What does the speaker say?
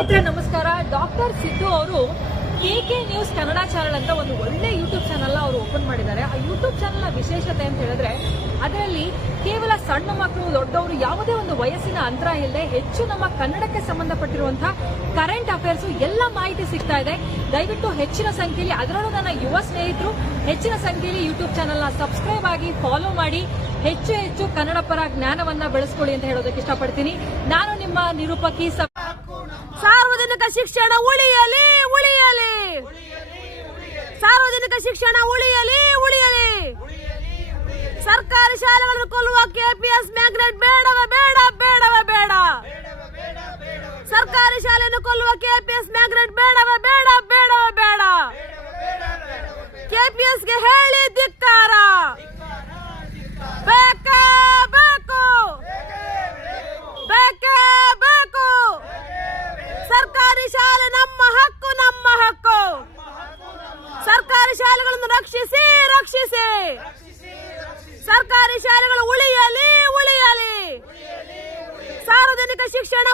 ನಮಸ್ಕಾರ. ಡಾಕ್ಟರ್ ಸಿದ್ದು ಅವರು KK news Kannada channel ಅಂತ ಒಂದು ಒಳ್ಳೆ ಯೂಟ್ಯೂಬ್ ಚಾನೆಲ್ ಅವರು ಓಪನ್ ಮಾಡಿದ್ದಾರೆ. ಆ ಯೂಟ್ಯೂಬ್ ಚಾನೆಲ್ ವಿಶೇಷತೆ ಅಂತ ಹೇಳಿದ್ರೆ ಅದರಲ್ಲಿ ಕೇವಲ ಸಣ್ಣ ಮಕ್ಕಳು ದೊಡ್ಡವರು ಯಾವುದೇ ಒಂದು ವಯಸ್ಸಿನ ಅಂತರ ಇಲ್ಲದೆ ಹೆಚ್ಚು ನಮ್ಮ ಕನ್ನಡಕ್ಕೆ ಸಂಬಂಧಪಟ್ಟಿರುವಂತಹ ಕರೆಂಟ್ ಅಫೇರ್ಸ್ ಎಲ್ಲ ಮಾಹಿತಿ ಸಿಗ್ತಾ ಇದೆ. ದಯವಿಟ್ಟು ಹೆಚ್ಚಿನ ಸಂಖ್ಯೆಯಲ್ಲಿ, ಅದರಲ್ಲೂ ನನ್ನ ಯುವ ಸ್ನೇಹಿತರು ಹೆಚ್ಚಿನ ಸಂಖ್ಯೆಯಲ್ಲಿ ಯೂಟ್ಯೂಬ್ ಚಾನೆಲ್ ನ ಸಬ್ಸ್ಕ್ರೈಬ್ ಆಗಿ ಫಾಲೋ ಮಾಡಿ ಹೆಚ್ಚು ಕನ್ನಡ ಪರ ಜ್ಞಾನವನ್ನ ಬೆಳೆಸ್ಕೊಳ್ಳಿ ಅಂತ ಹೇಳೋದಕ್ಕೆ ಇಷ್ಟಪಡ್ತೀನಿ. ನಾನು ನಿಮ್ಮ ನಿರೂಪಕಿ. ಸಾರ್ವಜನಿಕ ಶಿಕ್ಷಣ ಉಳಿಯಲಿ ಉಳಿಯಲಿ, ಸಾರ್ವಜನಿಕ ಶಿಕ್ಷಣ ಉಳಿಯಲಿ ಉಳಿಯಲಿ. ಸರ್ಕಾರಿ ಶಾಲೆಗಳನ್ನು ಕೊಲ್ಲುವ KPS ಮ್ಯಾಗ್ನೆಟ್ ಬೇಡವೇ ಬೇಡ ಬೇಡವೇ ಬೇಡ. ಸರ್ಕಾರಿ ಶಾಲೆಯನ್ನು ಕೊಲ್ಲುವ KPS ಮ್ಯಾಗ್ನೆಟ್ ಬೇಡವೇ ಬೇಡ ಬೇಡವೇ ಬೇಡ. KPS ಗೆ ಹೇಳಿ ಧಿಕ್ಕಾರ. ಬೇಕೇ ಬೇಕು, ಬೇಕೇ ಬೇಕು. ಸರ್ಕಾರಿ ಶಾಲೆ ನಮ್ಮ ಹಕ್ಕು, ನಮ್ಮ ಹಕ್ಕು. ಸರ್ಕಾರಿ ಶಾಲೆಗಳನ್ನು ರಕ್ಷಿಸಿ ರಕ್ಷಿಸಿ. ಸರ್ಕಾರಿ ಶಾಲೆಗಳು ಉಳಿಯಲಿ ಉಳಿಯಲಿ. ಸಾರ್ವಜನಿಕ ಶಿಕ್ಷಣ